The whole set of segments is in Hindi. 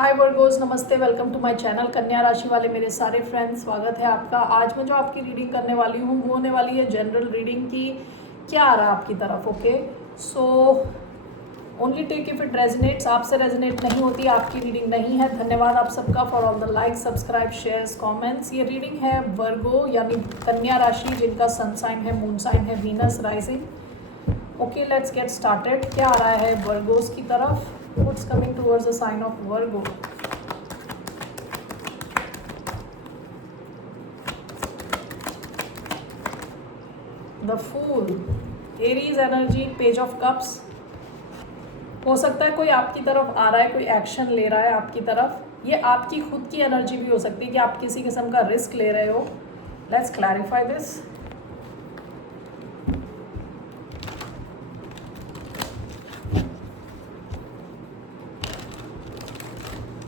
हाय वर्गोस, नमस्ते, वेलकम टू माय चैनल। कन्या राशि वाले मेरे सारे फ्रेंड्स, स्वागत है आपका। आज मैं जो आपकी रीडिंग करने वाली हूँ वो होने वाली है जनरल रीडिंग की क्या आ रहा है आपकी तरफ। Okay, so only take if it resonates. आपसे रेजनेट नहीं होती आपकी रीडिंग नहीं है। धन्यवाद आप सबका for all the like, subscribe, shares, comments. ये रीडिंग है वर्गो यानी कन्या राशि, जिनका सन साइन है, मून साइन है, Venus rising. Okay, let's get started. क्या आ रहा है वर्गोस की तरफ? What's coming towards the sign of Virgo? The Fool, Aries energy, Page of Cups। हो सकता है कोई आपकी तरफ आ रहा है, कोई एक्शन ले रहा है आपकी तरफ। ये आपकी खुद की एनर्जी भी हो सकती है कि आप किसी किस्म का रिस्क ले रहे हो। Let's clarify this.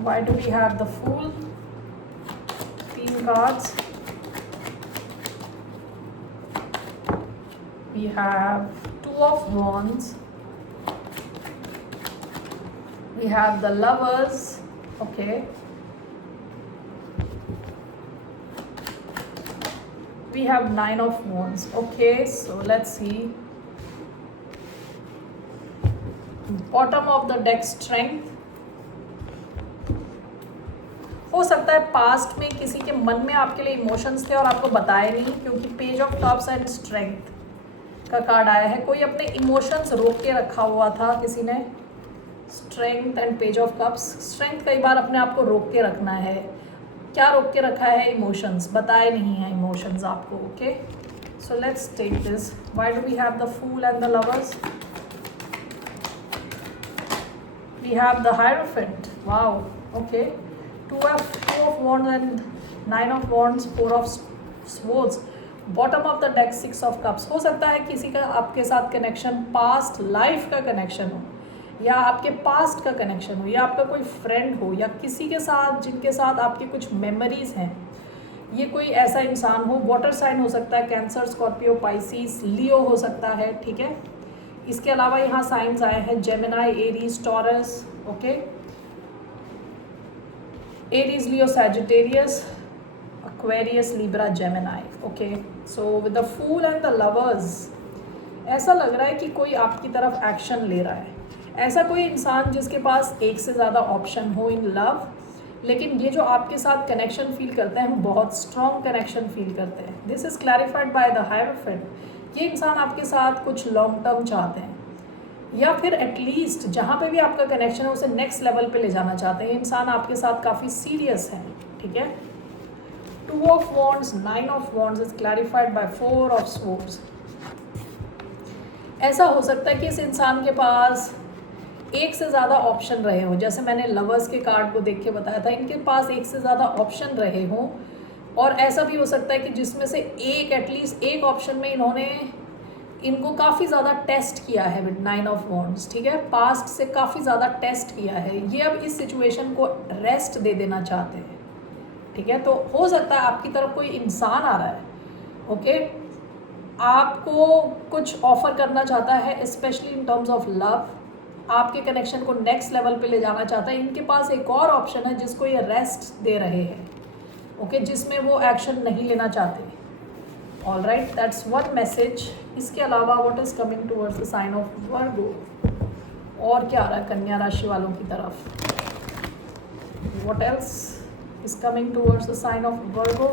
Why do we have the Fool? 3 cards. We have 2 of Wands. We have the Lovers. Okay. We have 9 of Wands. Okay, so let's see. Bottom of the deck, Strength. हो सकता है पास्ट में किसी के मन में आपके लिए इमोशंस थे और आपको बताए नहीं, क्योंकि page of cups and strength का कार्ड आया है। कोई अपने इमोशंस रोक के रखा हुआ था किसी ने। Strength and page of cups. Strength कई बार अपने आप को रोक के रखना है। क्या रोक के रखा है? इमोशंस। बताए नहीं है इमोशंस आपको। Okay, so let's take this. Why do we have the fool and the lovers? We have the hierophant. Wow, okay. Two of Wands and 9 of Wands, 4 of Swords. Bottom of the deck, 6 of Cups. हो सकता है किसी का आपके साथ कनेक्शन पास्ट लाइफ का कनेक्शन हो, या आपके पास्ट का कनेक्शन हो, या आपका कोई फ्रेंड हो, या किसी के साथ जिनके साथ आपकी कुछ मेमोरीज हैं। ये कोई ऐसा इंसान हो। वाटर साइन हो सकता है, कैंसर, स्कॉर्पियो, पाइसिस, लियो हो सकता है। ठीक है, इसके अलावा यहाँ साइंस आए हैं Gemini, Aries, taurus. Okay, Aries, Leo, Sagittarius, Aquarius, Libra, Gemini. Okay, so with the Fool and the Lovers, ऐसा लग रहा है कि कोई आपकी तरफ एक्शन ले रहा है। ऐसा कोई इंसान जिसके पास एक से ज़्यादा ऑप्शन हो इन लव, लेकिन ये जो आपके साथ कनेक्शन फील करते हैं, हम बहुत स्ट्रॉन्ग कनेक्शन फील करते हैं। This is clarified by the hierophant. ये इंसान आपके साथ कुछ लॉन्ग टर्म चाहते हैं, या फिर एटलीस्ट जहाँ पे भी आपका कनेक्शन है उसे नेक्स्ट लेवल पे ले जाना चाहते हैं। इंसान आपके साथ काफ़ी सीरियस है। ठीक है, 2 of Wands, 9 of Wands is clarified by 4 of Swords। ऐसा हो सकता है कि इस इंसान के पास एक से ज़्यादा ऑप्शन रहे हो। जैसे मैंने लवर्स के कार्ड को देख के बताया था, इनके पास एक से ज़्यादा ऑप्शन रहे हों। और ऐसा भी हो सकता है कि जिसमें से एक, एटलीस्ट एक ऑप्शन में इनको काफ़ी ज़्यादा टेस्ट किया है विद 9 of Wands। ठीक है, पास्ट से काफ़ी ज़्यादा टेस्ट किया है। ये अब इस सिचुएशन को रेस्ट दे देना चाहते हैं। ठीक है, तो हो सकता है आपकी तरफ कोई इंसान आ रहा है। ओके, आपको कुछ ऑफर करना चाहता है, specially in terms of love. आपके कनेक्शन को नेक्स्ट लेवल पे ले जाना चाहता है। इनके पास एक और ऑप्शन है जिसको ये रेस्ट दे रहे हैं। ओके, जिसमें वो एक्शन नहीं लेना चाहते। All right, that's one message. इसके अलावा what is coming towards the sign of Virgo? और क्या आ रहा है कन्या राशि वालों की तरफ? What else is coming towards the sign of Virgo?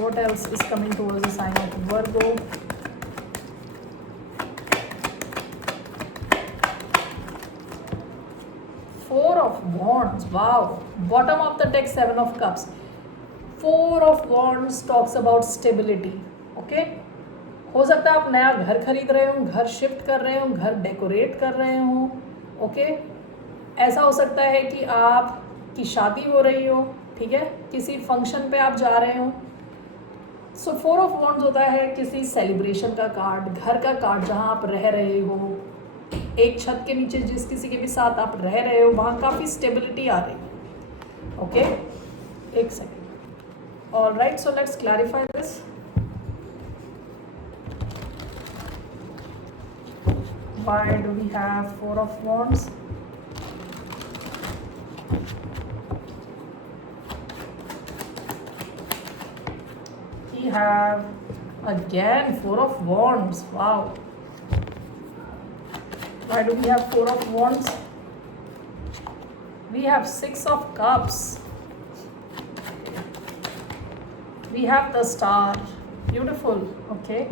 What else is coming towards the sign of Virgo? Four of Wands. Wow. Bottom of the deck, 7 of Cups. 4 of Wands talks about stability. Okay. हो सकता है आप नया घर खरीद रहे हो, घर शिफ्ट कर रहे हो, घर डेकोरेट कर रहे हो। ओके, ऐसा हो सकता है कि आपकी शादी हो रही हो। ठीक है, किसी फंक्शन पे आप जा रहे हो। सो 4 of Wands होता है किसी सेलिब्रेशन का कार्ड, घर का कार्ड, जहाँ आप रह रहे हो, एक छत के नीचे जिस किसी के भी साथ आप रह रहे हो, वहाँ काफ़ी स्टेबिलिटी आ रही है। ओके, एक second. All right, so let's clarify this. why do we have Four of Wands? We have again Four of Wands. Wow. Why do we have Four of Wands? We have Six of Cups. We have the Star. Beautiful. Okay.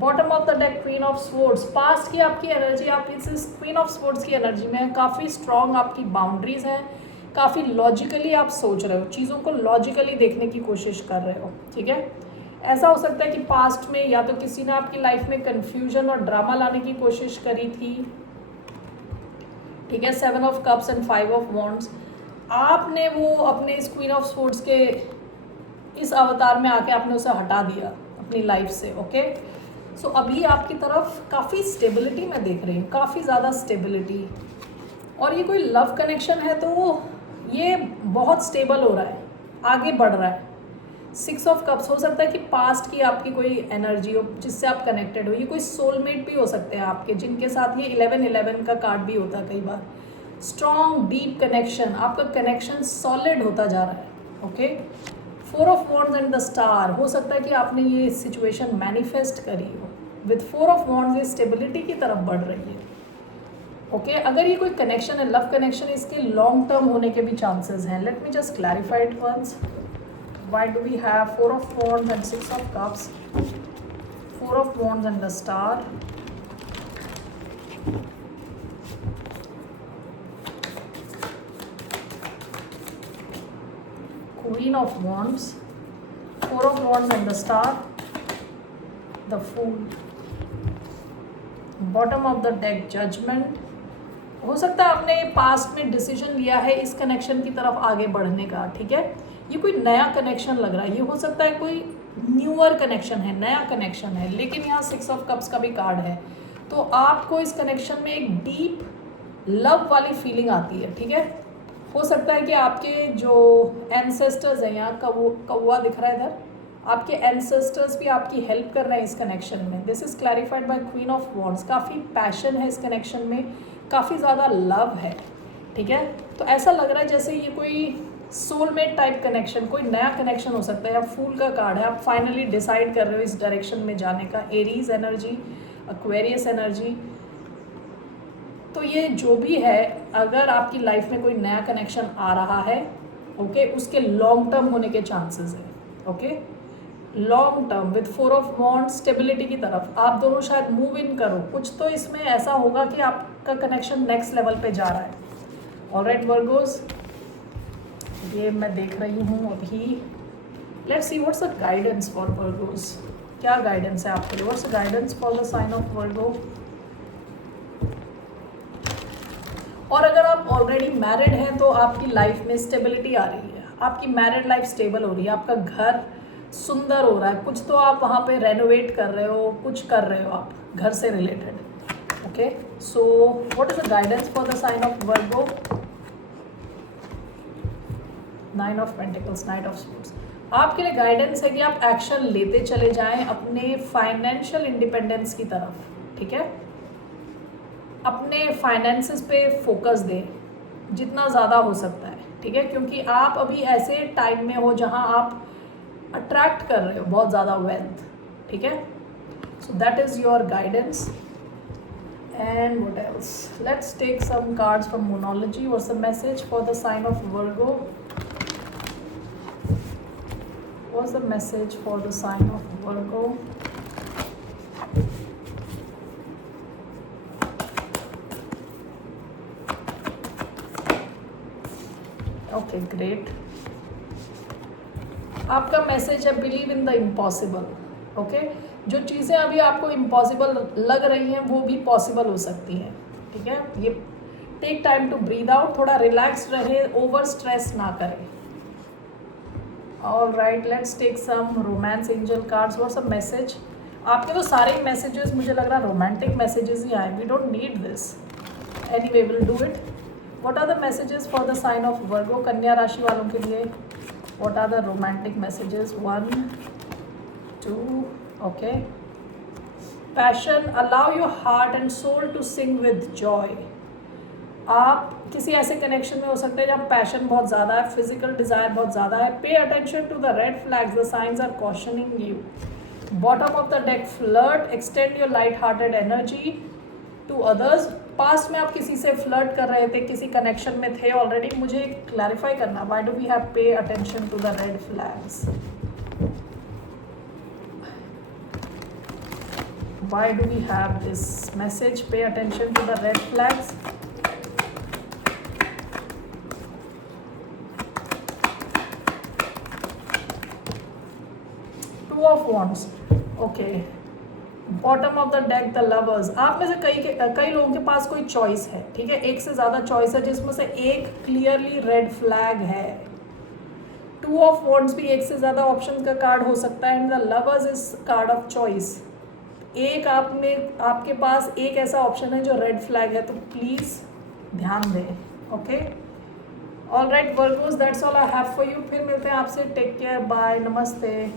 Bottom of the deck queen of swords. Past की आपकी एनर्जी, आप इस क्वीन ऑफ स्वॉर्ड्स की एनर्जी में है. काफ़ी स्ट्रॉन्ग आपकी बाउंड्रीज हैं. काफ़ी लॉजिकली आप सोच रहे हो, चीज़ों को लॉजिकली देखने की कोशिश कर रहे हो. ठीक है. ऐसा हो सकता है कि पास्ट में या तो किसी ने आपकी लाइफ में कन्फ्यूजन और ड्रामा लाने की कोशिश करी थी. ठीक है. Seven of cups and five of wands. आपने वो अपने इस क्वीन ऑफ स्वॉर्ड्स के इस अवतार में आके आपने उसे हटा दिया अपनी लाइफ से. ओके. सो अभी आपकी तरफ काफ़ी स्टेबिलिटी मैं देख रही हूँ, काफ़ी ज़्यादा स्टेबिलिटी. और ये कोई लव कनेक्शन है तो ये बहुत स्टेबल हो रहा है, आगे बढ़ रहा है. सिक्स ऑफ कप्स हो सकता है कि पास्ट की आपकी कोई एनर्जी हो जिससे आप कनेक्टेड हो. ये कोई सोलमेट भी हो सकते हैं आपके, जिनके साथ ये 11-11 का कार्ड भी होता है कई बार. स्ट्रॉन्ग डीप कनेक्शन, आपका कनेक्शन सॉलिड होता जा रहा है. Okay. Four of wands and the star. हो सकता है कि आपने ये सिचुएशन मैनिफेस्ट करी हो. विथ फोर ऑफ वॉन्ड्स ये स्टेबिलिटी की तरफ बढ़ रही है. ओके. अगर ये कोई कनेक्शन है, लव कनेक्शन, इसके लॉन्ग टर्म होने के भी चांसेस हैं. Let me just clarify it once. Why do we have Four of Wands and Six of Cups? Four of Wands and the Star. Queen of Wands. Four of Wands and the Star. The Fool. Bottom of the deck, Judgment. हो सकता है आपने पास्ट में डिसीजन लिया है इस कनेक्शन की तरफ आगे बढ़ने का. ठीक है. ये कोई नया कनेक्शन लग रहा है. ये हो सकता है कोई न्यूअर कनेक्शन है, नया कनेक्शन है. लेकिन यहाँ सिक्स ऑफ कप्स का भी कार्ड है. तो आपको इस कनेक्शन में एक डीप लव वाली फीलिंग आती है. ठीक है. हो सकता है कि आपके जो एंसेस्टर्स हैं, यहाँ कौवा दिख रहा है इधर, आपके एंसेस्टर्स भी आपकी हेल्प कर रहे हैं इस कनेक्शन में. This is clarified by queen of wands. काफ़ी पैशन है इस कनेक्शन में, काफ़ी ज़्यादा लव है. ठीक है. तो ऐसा लग रहा है जैसे ये कोई सोलमेट टाइप कनेक्शन, कोई नया कनेक्शन हो सकता है. या फूल का कार्ड है. आप फाइनली डिसाइड कर रहे हो इस डायरेक्शन में जाने का. Aries energy, Aquarius energy. तो ये जो भी है, अगर आपकी लाइफ में कोई नया कनेक्शन आ रहा है, ओके, उसके लॉन्ग टर्म होने के चांसेस है. Okay. Long term with four of wands, stability की तरफ आप दोनों शायद मूव इन करो. कुछ तो इसमें ऐसा होगा कि आपका कनेक्शन नेक्स्ट लेवल पे जा रहा है. ऑलराइट वर्गोस, ये मैं देख रही हूँ अभी. Let's see what's the guidance for Virgos. क्या गाइडेंस है आपके लिए? What's the guidance for the sign of Virgo? और अगर आप ऑलरेडी मैरिड हैं तो आपकी लाइफ में स्टेबिलिटी आ रही है. आपकी मैरिड लाइफ स्टेबल हो रही है. आपका घर सुंदर हो रहा है. कुछ तो आप वहाँ पे रेनोवेट कर रहे हो, कुछ कर रहे हो आप घर से related. Okay. So what is the guidance for the sign of Virgo? Nine of pentacles, knight of swords. आपके लिए गाइडेंस है कि आप एक्शन लेते चले जाएं अपने फाइनेंशियल इंडिपेंडेंस की तरफ. ठीक है. अपने फाइनेंसेस पे फोकस दें जितना ज़्यादा हो सकता है. ठीक है. क्योंकि आप अभी ऐसे टाइम में हो जहां आप अट्रैक्ट कर रहे हो बहुत ज़्यादा वेल्थ. ठीक है. So that is your guidance. And what else? Let's take some cards from monology. What's the message for the sign of Virgo? What's the message for the sign of Virgo? Okay, great. आपका मैसेज है believe in the impossible. Okay. जो चीज़ें अभी आपको इम्पॉसिबल लग रही हैं वो भी पॉसिबल हो सकती हैं. ठीक है. ये take time to breathe out. थोड़ा रिलैक्स रहे, ओवर स्ट्रेस ना करें. All right, let's take some romance angel cards. What's the message? आपके तो सारे मैसेजेस मुझे लग रहा है रोमांटिक मैसेजेस ही आए. We don't need this. Anyway, we'll do it. What are the messages for the sign of Virgo? कन्या राशि वालों के लिए what are the romantic messages? 1, 2, okay. Passion, allow your heart and soul to sing with joy. आप किसी ऐसे कनेक्शन में हो सकते हैं जहाँ पैशन बहुत ज़्यादा है, फिजिकल डिज़ायर बहुत ज़्यादा है। Pay attention to the red flags, the signs are cautioning you. Bottom of the deck, flirt, extend your light hearted energy to others. Past में आप किसी से फ्लर्ट कर रहे थे, किसी कनेक्शन में थे ऑलरेडी, मुझे क्लैरिफाई करना, why do we have pay attention to the red flags? Why do we have this message? Pay attention to the red flags. Two of Wands. Okay. Bottom of the deck, the lovers. आप में से कई लोगों के पास कोई चॉइस है, ठीक है, एक से ज़्यादा चॉइस है जिसमें से एक क्लियरली रेड फ्लैग है। टू ऑफ वॉन्ड्स भी एक से ज़्यादा ऑप्शन का कार्ड हो सकता है, and the lovers is called of choice. एक आपके पास एक ऐसा ऑप्शन है जो रेड फ्लैग है, तो प्लीज़ ध्यान दें। Okay, all right Virgo's, that's all I have for you. फिर मिलते हैं आपसे, टेक केयर, बाय, नमस्ते।